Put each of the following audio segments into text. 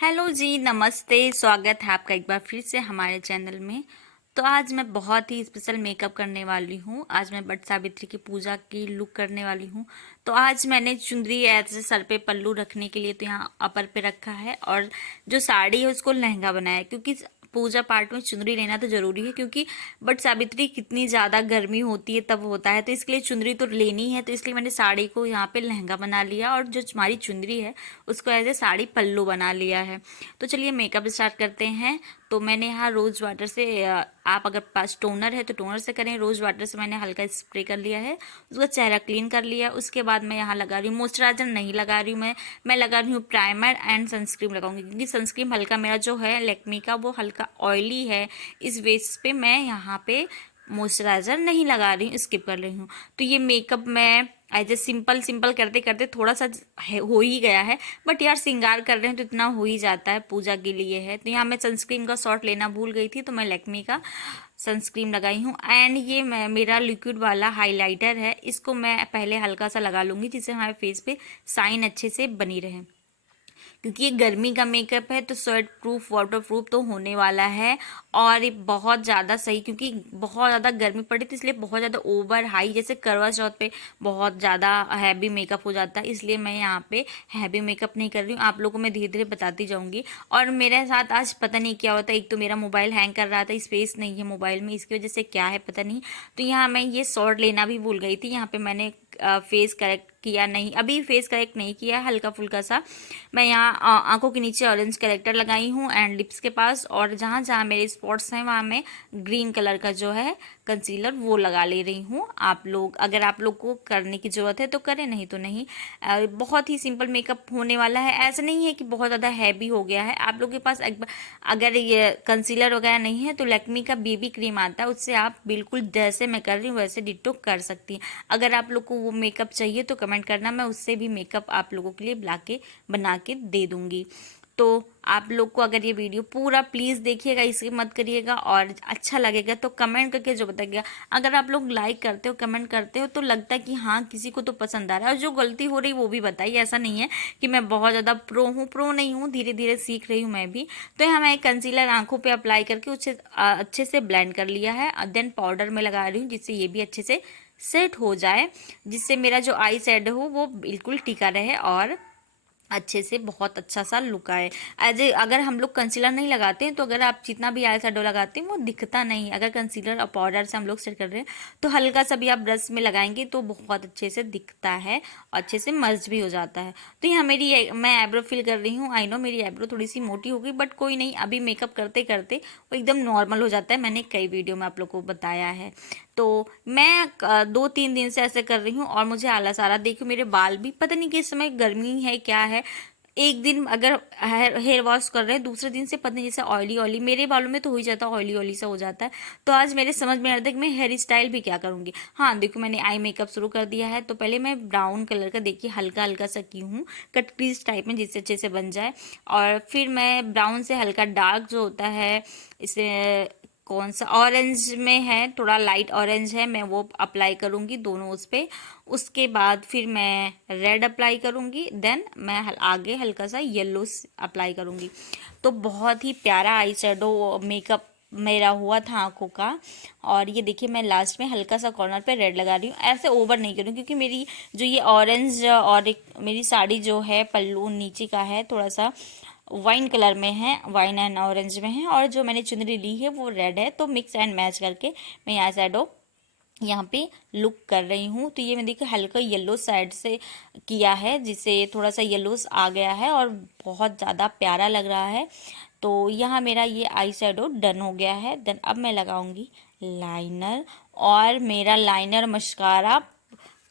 Hello जी, नमस्ते। स्वागत है आपका एक बार फिर से हमारे चैनल में। तो आज मैं बहुत ही स्पेशल मेकअप करने वाली हूँ। आज मैं बट सावित्री की पूजा की लुक करने वाली हूँ। तो आज मैंने चुंदरी ऐसे सर पे पल्लू रखने के लिए तो यहाँ अपर पे रखा है, और जो साड़ी है उसको लहंगा बनाया है, क्योंकि पूजा पाठ में चुनरी लेना तो जरूरी है। क्योंकि बट सावित्री कितनी ज़्यादा गर्मी होती है तब होता है, तो इसके लिए चुनरी तो लेनी है। तो इसलिए मैंने साड़ी को यहाँ पे लहंगा बना लिया, और जो हमारी चुनरी है उसको ऐसे साड़ी पल्लू बना लिया है। तो चलिए मेकअप स्टार्ट करते हैं। तो मैंने यहाँ रोज़ वाटर से आप अगर पास टोनर है तो टोनर से करें। रोज़ वाटर से मैंने हल्का स्प्रे कर लिया है, उसका चेहरा क्लीन कर लिया। उसके बाद मैं यहाँ लगा रही हूँ मॉइस्चराइजर, नहीं लगा रही हूँ मैं लगा रही हूँ प्राइमर एंड सनस्क्रीन लगाऊंगी, क्योंकि सनस्क्रीन हल्का मेरा जो है लैक्मे का वो हल्का ऑयली है। इस बेस पे मैं यहाँ पे मॉइस्चराइजर नहीं लगा रही हूँ, स्किप कर रही हूँ। तो ये मेकअप मैं ऐसे सिंपल सिंपल करते करते थोड़ा सा हो ही गया है, बट यार श्रृंगार कर रहे हैं तो इतना हो ही जाता है, पूजा के लिए है। तो यहाँ मैं सनस्क्रीन का शॉट लेना भूल गई थी, तो मैं लैक्मे का सनस्क्रीन लगाई हूँ। एंड ये मेरा लिक्विड वाला हाइलाइटर है, इसको मैं पहले हल्का सा लगा लूँगी, जिससे हमारे फेस पे साइन अच्छे से बनी रहे। क्योंकि ये गर्मी का मेकअप है तो स्वेट प्रूफ वाटर प्रूफ तो होने वाला है। और ये बहुत ज़्यादा सही, क्योंकि बहुत ज़्यादा गर्मी पड़ी तो इसलिए बहुत ज़्यादा ओवर हाई, जैसे करवा चौथ पे बहुत ज़्यादा हैवी मेकअप हो जाता है, इसलिए मैं यहाँ पे हैवी मेकअप नहीं कर रही हूँ। आप लोगों को मैं धीरे धीरे बताती जाऊँगी। और मेरे साथ आज पता नहीं क्या होता है, एक तो मेरा मोबाइल हैंग कर रहा था, स्पेस नहीं है मोबाइल में, इसकी वजह से क्या है पता नहीं। तो यहाँ मैं ये शॉर्ट लेना भी भूल गई थी। यहाँ पे मैंने फेस करेक्ट किया नहीं, अभी फेस करेक्ट नहीं किया, हल्का फुल्का सा मैं यहाँ आंखों के नीचे ऑरेंज करेक्टर लगाई हूँ एंड लिप्स के पास, और जहाँ जहाँ मेरे स्पॉट्स हैं वहाँ मैं ग्रीन कलर का जो है कंसीलर वो लगा ले रही हूँ। आप लोग अगर आप लोग को करने की ज़रूरत है तो करें, नहीं तो नहीं। बहुत ही सिंपल मेकअप होने वाला है, ऐसा नहीं है कि बहुत ज़्यादा हैवी हो गया है। आप लोग के पास अगर ये कंसीलर वगैरह नहीं है तो लैक्मी का बेबी क्रीम आता है, उससे आप बिल्कुल जैसे मैं कर रही हूँ वैसे डिटो कर सकती हैं। अगर आप लोग को वो मेकअप चाहिए तो कमेंट करना, मैं उससे भी मेकअप आप लोगों के लिए बना के दे दूंगी। तो आप लोग को अगर ये वीडियो पूरा प्लीज़ देखिएगा, इसे मत करिएगा, और अच्छा लगेगा तो कमेंट करके जो बताइएगा। अगर आप लोग लाइक करते हो कमेंट करते हो तो लगता है कि हाँ किसी को तो पसंद आ रहा है, और जो गलती हो रही वो भी बताइए। ऐसा नहीं है कि मैं बहुत ज़्यादा प्रो नहीं हूँ, धीरे धीरे सीख रही हूँ मैं भी। तो यहाँ मैं कंसीलर आंखों पे अप्लाई करके उसे अच्छे से ब्लेंड कर लिया है, और देन पाउडर में लगा रही हूँ, जिससे ये भी अच्छे से सेट हो जाए, जिससे मेरा जो आई शेडो हो वो बिल्कुल टिका रहे और अच्छे से बहुत अच्छा सा लुक आए। एज ए अगर हम लोग कंसीलर नहीं लगाते हैं तो अगर आप जितना भी आई शेडो लगाते हैं वो दिखता नहीं। अगर कंसीलर और पाउडर से हम लोग सेट कर रहे हैं तो हल्का सा भी आप ब्रश में लगाएंगे तो बहुत अच्छे से दिखता है और अच्छे से मर्ज भी हो जाता है। तो यहाँ मैं आईब्रो फिल कर रही हूँ। आई नो मेरी आईब्रो थोड़ी सी मोटी हो गई, बट कोई नहीं, अभी मेकअप करते करते वो एकदम नॉर्मल हो जाता है। मैंने कई वीडियो में आप लोग को बताया है। तो मैं 2-3 दिन से ऐसे कर रही हूँ और मुझे आलस आ रहा। देखो मेरे बाल भी पता नहीं किस समय गर्मी है क्या है, एक दिन अगर हेयर वॉश कर रहे हैं दूसरे दिन से पता नहीं जैसे ऑयली ऑयली, मेरे बालों में तो हो ही जाता है, ऑयली ऑयली सा हो जाता है। तो आज मेरे समझ में आ रहा था कि मैं हेयर स्टाइल भी क्या करूंगी। हाँ देखो मैंने आई मेकअप शुरू कर दिया है। तो पहले मैं ब्राउन कलर का देखिए हल्का हल्का सा की हूँ कट क्रीज टाइप में, जिससे अच्छे से बन जाए। और फिर मैं ब्राउन से हल्का डार्क जो होता है, इसे कौन सा ऑरेंज में है, थोड़ा लाइट ऑरेंज है, मैं वो अप्लाई करूंगी दोनों उस पे। उसके बाद फिर मैं रेड अप्लाई करूंगी, देन मैं आगे हल्का सा येलो अप्लाई करूंगी। तो बहुत ही प्यारा आई शेडो मेकअप मेरा हुआ था आंखों का। और ये देखिए मैं लास्ट में हल्का सा कॉर्नर पे रेड लगा रही हूँ, ऐसे ओवर नहीं करूँ, क्योंकि मेरी जो ये ऑरेंज और एक मेरी साड़ी जो है पल्लू नीचे का है थोड़ा सा वाइन कलर में है, वाइन एंड ऑरेंज में है, और जो मैंने चुनरी ली है वो रेड है। तो मिक्स एंड मैच करके मैं यहाँ शेडो यहाँ पे लुक कर रही हूँ। तो ये मैं देखिए हल्का येलो साइड से किया है, जिससे थोड़ा सा येलो आ गया है और बहुत ज़्यादा प्यारा लग रहा है। तो यहाँ मेरा ये आई शेडो डन हो गया है। देन अब मैं लगाऊंगी लाइनर, और मेरा लाइनर मस्कारा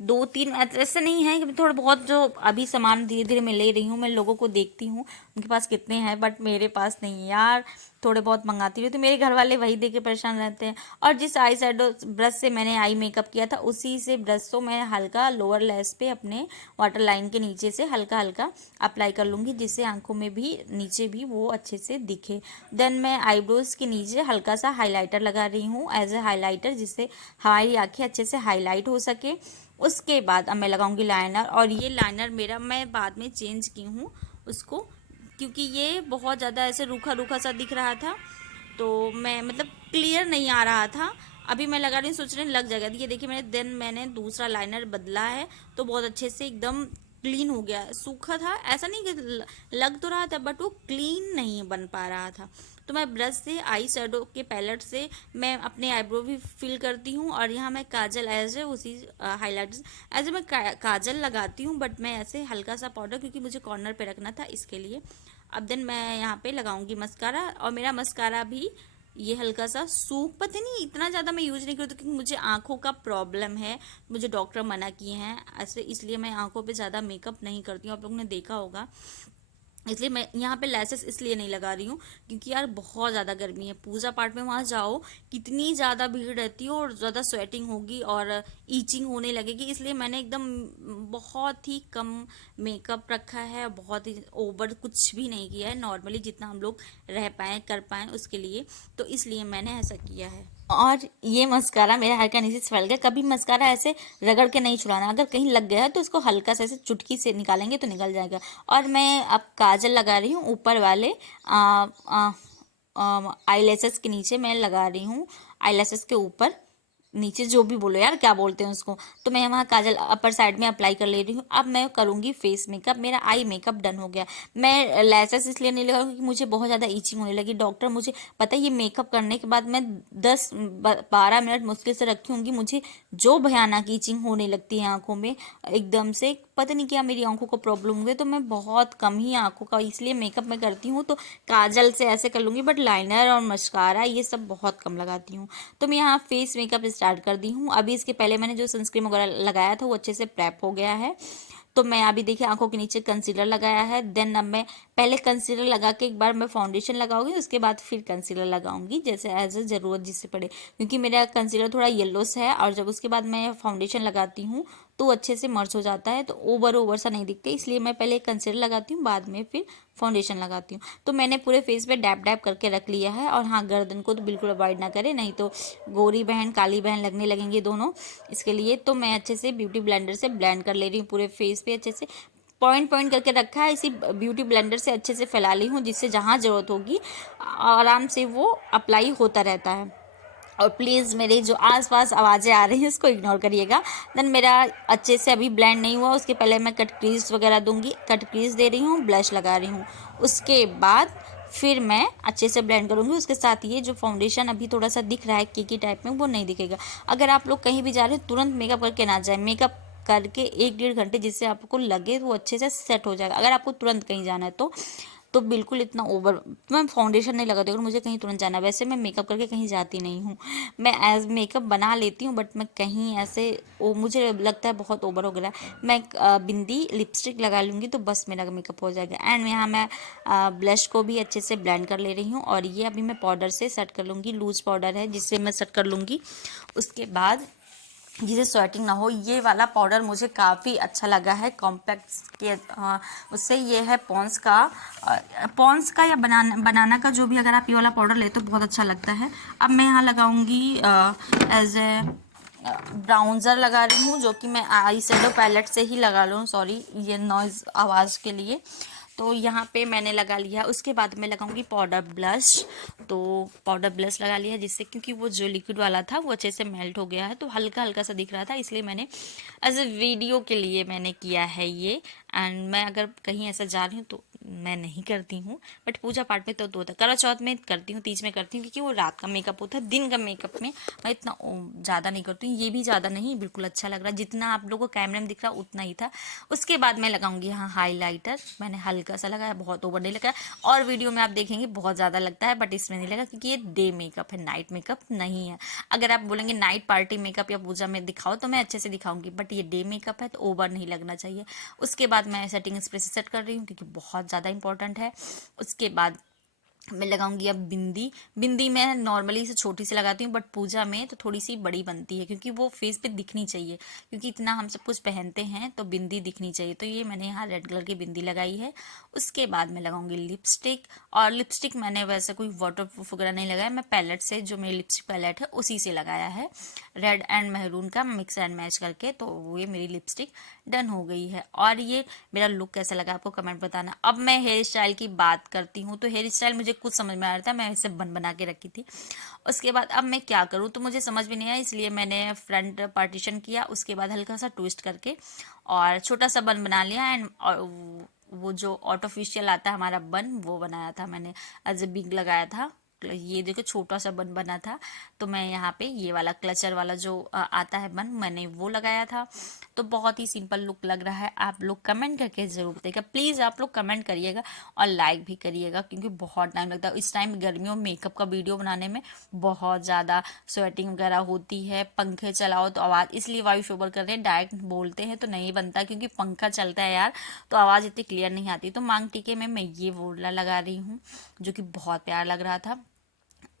2-3 ऐसे नहीं है कि थोड़ा बहुत जो अभी सामान धीरे धीरे मैं ले रही हूँ। मैं लोगों को देखती हूँ उनके पास कितने हैं, बट मेरे पास नहीं है यार। थोड़े बहुत मंगाती हूँ तो मेरे घर वाले वही देख के परेशान रहते हैं। और जिस आई शेडो ब्रश से मैंने आई मेकअप किया था उसी से ब्रश से मैं हल्का लोअर लेस पे अपने वाटर लाइन के नीचे से हल्का हल्का अप्लाई कर लूँगी, जिससे आंखों में भी नीचे भी वो अच्छे से दिखे। देन मैं आईब्रोज के नीचे हल्का सा हाईलाइटर लगा रही हूँ एज ए हाईलाइटर, जिससे हमारी आंखें अच्छे से हाईलाइट हो सके। उसके बाद अब मैं लगाऊंगी लाइनर, और ये लाइनर मेरा मैं बाद में चेंज की हूँ उसको, क्योंकि ये बहुत ज़्यादा ऐसे रूखा रूखा सा दिख रहा था, तो मैं मतलब क्लियर नहीं आ रहा था। अभी मैं लगा रही हूँ, सोच रही हूँ लग जाएगा। ये देखिए मैंने दूसरा लाइनर बदला है, तो बहुत अच्छे से एकदम क्लीन हो गया है। सूखा था, ऐसा नहीं कि लग तो रहा था, बट वो क्लीन नहीं बन पा रहा था। तो मैं ब्रश से आई शेडो के पैलेट से मैं अपने आईब्रो भी फिल करती हूँ, और यहाँ मैं काजल एज है उसी हाईलाइटर्स एज मैं काजल लगाती हूँ, बट मैं ऐसे हल्का सा पाउडर, क्योंकि मुझे कॉर्नर पे रखना था इसके लिए। अब देन मैं यहाँ पे लगाऊंगी मस्कारा, और मेरा मस्कारा भी ये हल्का सा सूख, पता नहीं इतना ज़्यादा मैं यूज नहीं करती क्योंकि मुझे आंखों का प्रॉब्लम है। मुझे डॉक्टर मना किए हैं ऐसे, इसलिए मैं आंखों पे ज़्यादा मेकअप नहीं करती हूँ, आप लोगों ने देखा होगा। इसलिए मैं यहाँ पे लैसेस इसलिए नहीं लगा रही हूँ क्योंकि यार बहुत ज़्यादा गर्मी है। पूजा पाठ में वहाँ जाओ, कितनी ज़्यादा भीड़ रहती है और ज़्यादा स्वेटिंग होगी और ईचिंग होने लगेगी, इसलिए मैंने एकदम बहुत ही कम मेकअप रखा है, बहुत ही ओवर कुछ भी नहीं किया है, नॉर्मली जितना हम लोग रह पाएँ कर पाएँ उसके लिए, तो इसलिए मैंने ऐसा किया है। और ये मस्कारा मेरा हल्का नीचे से फैल गया। कभी मस्कारा ऐसे रगड़ के नहीं छुड़ाना, अगर कहीं लग गया है तो इसको हल्का से ऐसे चुटकी से निकालेंगे तो निकल जाएगा। और मैं अब काजल लगा रही हूँ ऊपर वाले आईलैशेस के नीचे मैं लगा रही हूँ, आईलैशेस के ऊपर नीचे जो भी बोलो यार क्या बोलते हैं उसको, तो मैं वहाँ काजल अपर साइड में अप्लाई कर ले रही हूँ। अब मैं करूँगी फेस मेकअप। मेरा आई मेकअप डन हो गया। मैं लैसेस इसलिए नहीं लगाऊंगी क्योंकि मुझे बहुत ज़्यादा ईचिंग होने लगी। डॉक्टर मुझे पता है, ये मेकअप करने के बाद मैं 10-12 मिनट मुश्किल से रखी होंगी, मुझे जो भयानक ईचिंग होने लगती है आंखों में एकदम से, पता नहीं क्या मेरी आंखों को प्रॉब्लम हुई। तो मैं बहुत कम ही आंखों का इसलिए मेकअप मैं करती हूँ, तो काजल से ऐसे कर लूँगी, बट लाइनर और मस्कारा ये सब बहुत कम लगाती हूँ। तो मैं यहाँ फेस मेकअप स्टार्ट कर दी हूँ। अभी इसके पहले मैंने जो सनस्क्रीन वगैरह लगाया था वो अच्छे से प्रेप हो गया है। तो मैं अभी देखिए आंखों के नीचे कंसीलर लगाया है। देन अब मैं पहले कंसीलर लगा के एक बार मैं फाउंडेशन लगाऊंगी, उसके बाद फिर कंसीलर लगाऊंगी जैसे एज अ ज़रूरत जिससे पड़े, क्योंकि मेरा कंसीलर थोड़ा येलोस है, और जब उसके बाद मैं फाउंडेशन लगाती हूँ तो अच्छे से मर्ज हो जाता है, तो ओवर ओवर सा नहीं दिखते, इसलिए मैं पहले कंसीलर लगाती हूँ बाद में फिर फाउंडेशन लगाती हूँ। तो मैंने पूरे फेस पे डैप डैप करके रख लिया है। और हाँ, गर्दन को तो बिल्कुल अवॉइड ना करें, नहीं तो गोरी बहन काली बहन लगने लगेंगे दोनों। इसके लिए तो मैं अच्छे से ब्यूटी ब्लेंडर से ब्लेंड कर ले रही हूँ पूरे फेस पे, अच्छे से पॉइंट पॉइंट करके रखा है, इसी ब्यूटी ब्लेंडर से अच्छे से फैला ली हूँ, जिससे जहाँ ज़रूरत होगी आराम से वो अप्लाई होता रहता है। और प्लीज़ मेरे जो आसपास आवाज़ें आ रही हैं उसको इग्नोर करिएगा। देन मेरा अच्छे से अभी ब्लेंड नहीं हुआ, उसके पहले मैं कट क्रीज वगैरह दूंगी, कट क्रीज दे रही हूँ, ब्लश लगा रही हूँ, उसके बाद फिर मैं अच्छे से ब्लेंड करूँगी। उसके साथ ये जो फाउंडेशन अभी थोड़ा सा दिख रहा है केकी टाइप में, वो नहीं दिखेगा। अगर आप लोग कहीं भी जा रहे हो तुरंत मेकअप करके ना जाए, मेकअप करके 1-1.5 घंटे जिससे आपको लगे वो अच्छे से सेट हो जाएगा। अगर आपको तुरंत कहीं जाना है तो बिल्कुल इतना ओवर मैं फाउंडेशन नहीं लगाती अगर मुझे कहीं तुरंत जाना है। वैसे मैं मेकअप करके कहीं जाती नहीं हूँ, मैं एज मेकअप बना लेती हूँ, बट मैं कहीं ऐसे मुझे लगता है बहुत ओवर हो गया है, मैं बिंदी लिपस्टिक लगा लूँगी तो बस मेरा मेकअप हो जाएगा। एंड यहाँ मैं ब्लश को भी अच्छे से ब्लेंड कर ले रही हूँ, और ये अभी मैं पाउडर से सेट कर लूँगी, लूज पाउडर है जिससे मैं सेट कर लूँगी। उसके बाद जिसे स्वेटिंग ना हो, ये वाला पाउडर मुझे काफ़ी अच्छा लगा है कॉम्पैक्ट के उससे। ये है पॉन्स का या बनाना का, जो भी, अगर आप ये वाला पाउडर लेते तो बहुत अच्छा लगता है। अब मैं यहाँ लगाऊंगी एज ए ब्राउन्जर लगा रही हूँ, जो कि मैं आई शेडो पैलेट से ही लगा लूँ, सॉरी ये नॉइज़ आवाज़ के लिए। तो यहाँ पे मैंने लगा लिया। उसके बाद मैं लगाऊंगी पाउडर ब्लश। तो पाउडर ब्लश लगा लिया, जिससे क्योंकि वो जो लिक्विड वाला था वो अच्छे से मेल्ट हो गया है, तो हल्का हल्का सा दिख रहा था, इसलिए मैंने एज ए वीडियो के लिए मैंने किया है ये। एंड मैं अगर कहीं ऐसा जा रही हूँ तो मैं नहीं करती हूँ, बट पूजा पाठ में तो होता है, करवा चौथ में करती हूँ, तीज में करती हूँ, क्योंकि वो रात का मेकअप होता है। दिन का मेकअप में मैं इतना ज़्यादा नहीं करती हूँ, ये भी ज़्यादा नहीं, बिल्कुल अच्छा लग रहा है, जितना आप लोगों को कैमरे में दिख रहा उतना ही था। उसके बाद मैं लगाऊंगी यहाँ हाईलाइटर, मैंने हल्का सा लगाया, बहुत ओवर नहीं लगाया, और वीडियो में आप देखेंगे बहुत ज़्यादा लगता है, बट इसमें नहीं लगा क्योंकि ये डे मेकअप है, नाइट मेकअप नहीं है। अगर आप बोलेंगे नाइट पार्टी मेकअप या पूजा में दिखाओ तो मैं अच्छे से दिखाऊंगी, बट ये डे मेकअप है तो ओवर नहीं लगना चाहिए। उसके बाद मैं सेटिंग स्प्रे से सेट कर रही हूँ क्योंकि बहुत ज़्यादा इंपॉर्टेंट है। उसके बाद मैं लगाऊंगी अब बिंदी। बिंदी मैं नॉर्मली इसे छोटी सी लगाती हूँ, बट पूजा में तो थोड़ी सी बड़ी बनती है, क्योंकि वो फेस पे दिखनी चाहिए, क्योंकि इतना हम सब कुछ पहनते हैं तो बिंदी दिखनी चाहिए। तो ये मैंने यहाँ रेड कलर की बिंदी लगाई है। उसके बाद मैं लगाऊंगी लिपस्टिक, और लिपस्टिक मैंने वैसे कोई वाटर प्रूफ वगैरह नहीं लगाया, मैं पैलेट से, जो मेरी लिपस्टिक पैलेट है उसी से लगाया है, रेड एंड मेहरून का मिक्स एंड मैच करके। तो ये मेरी लिपस्टिक डन हो गई है। और ये मेरा लुक कैसा लगा आपको कमेंट बताना। अब मैं हेयर स्टाइल की बात करती हूँ। तो हेयर स्टाइल मुझे कुछ समझ में आ रहा था, मैं इसे बन बना के रखी थी। उसके बाद अब मैं क्या करूँ तो मुझे समझ में नहीं आया, इसलिए मैंने फ्रंट पार्टीशन किया, उसके बाद हल्का सा ट्विस्ट करके और छोटा सा बन बना लिया। एंड वो जो आर्टिफिशियल आता है हमारा बन, वो बनाया था मैंने, एज ए बिग लगाया था। ये देखो छोटा सा बन बना था। तो मैं यहाँ पे ये वाला क्लचर वाला जो आता है बन, मैंने वो लगाया था। तो बहुत ही सिंपल लुक लग रहा है। आप लोग कमेंट करके जरूर बताइएगा, प्लीज आप लोग कमेंट करिएगा और लाइक भी करिएगा, क्योंकि बहुत टाइम लगता है इस टाइम गर्मियों में मेकअप का वीडियो बनाने में। बहुत ज़्यादा स्वेटिंग वगैरह होती है, पंखे चलाओ तो आवाज़, इसलिए वॉइस ओवर कर रहे हैं, डायरेक्ट बोलते हैं तो नहीं बनता, क्योंकि पंखा चलता है यार, तो आवाज़ इतनी क्लियर नहीं आती। तो मांग टीके में मैं ये वोला लगा रही हूँ, जो कि बहुत प्यार लग रहा था।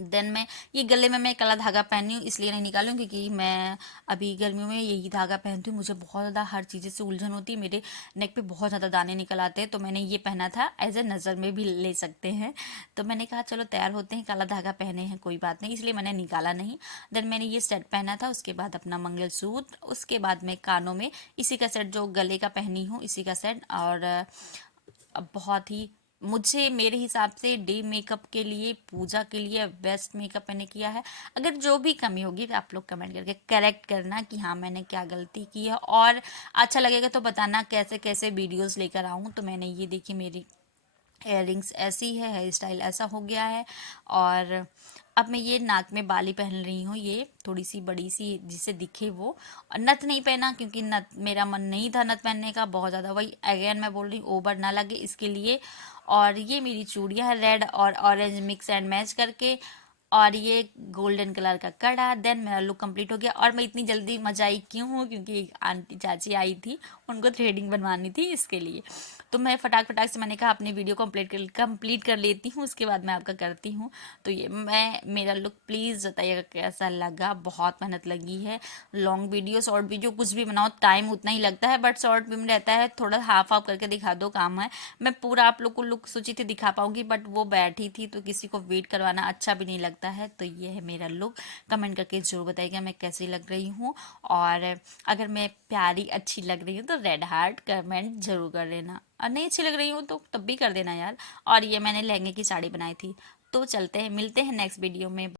देन मैं ये गले में मैं काला धागा पहनी हूँ, इसलिए नहीं निकालूं क्योंकि मैं अभी गर्मियों में यही धागा पहनती हूँ। मुझे बहुत ज़्यादा हर चीज़ से उलझन होती है, मेरे नेक पे बहुत ज़्यादा दाने निकल आते हैं, तो मैंने ये पहना था, एज ए नज़र में भी ले सकते हैं। तो मैंने कहा चलो तैयार होते हैं, काला धागा पहने हैं कोई बात नहीं, इसलिए मैंने निकाला नहीं। देन मैंने ये सेट पहना था, उसके बाद अपना मंगलसूत्र, उसके बाद मैं कानों में इसी का सेट जो गले का पहनी हूँ इसी का सेट। और बहुत ही, मुझे मेरे हिसाब से डे मेकअप के लिए, पूजा के लिए बेस्ट मेकअप मैंने किया है। अगर जो भी कमी होगी तो आप लोग कमेंट करके करेक्ट करना कि हाँ मैंने क्या गलती की है, और अच्छा लगेगा तो बताना कैसे कैसे वीडियोस लेकर आऊँ। तो मैंने ये देखी, मेरी इयररिंग्स ऐसी है, हेयर स्टाइल ऐसा हो गया है। और अब मैं ये नाक में बाली पहन रही हूँ, ये थोड़ी सी बड़ी सी जिससे दिखे वो। और नथ नहीं पहना क्योंकि नथ, मेरा मन नहीं था नथ पहनने का बहुत ज़्यादा, वही अगेन मैं बोल रही हूँ ओवर ना लगे इसके लिए। और ये मेरी चूड़ियाँ है रेड और ऑरेंज मिक्स एंड मैच करके, और ये गोल्डन कलर का कड़ा। देन मेरा लुक कंप्लीट हो गया। और मैं इतनी जल्दी मजाई क्यों हूँ, क्योंकि एक आंटी चाची आई थी, उनको थ्रेडिंग बनवानी थी इसके लिए। तो मैं फटाक फटाक से मैंने कहा अपनी वीडियो कंप्लीट कर लेती हूँ, उसके बाद मैं आपका करती हूँ। तो ये मैं, मेरा लुक प्लीज़ बताइएगा कैसा लगा। बहुत मेहनत लगी है, लॉन्ग वीडियो शॉर्ट वीडियो कुछ भी बनाओ टाइम उतना ही लगता है, बट शॉर्ट में रहता है थोड़ा हाफ हाफ करके दिखा दो काम है। मैं पूरा आप लोग को लुक सोची थी दिखा पाऊंगी, बट वो बैठी थी तो किसी को वेट करवाना अच्छा भी नहीं लगता है। तो ये है मेरा लुक, कमेंट करके जरूर बताइएगा मैं कैसी लग रही हूँ। और अगर मैं प्यारी अच्छी लग रही हूँ तो रेड हार्ट कमेंट जरूर कर लेना, और नहीं अच्छी लग रही हूँ तो तब भी कर देना यार। और ये मैंने लहंगे की साड़ी बनाई थी। तो चलते हैं, मिलते हैं नेक्स्ट वीडियो में।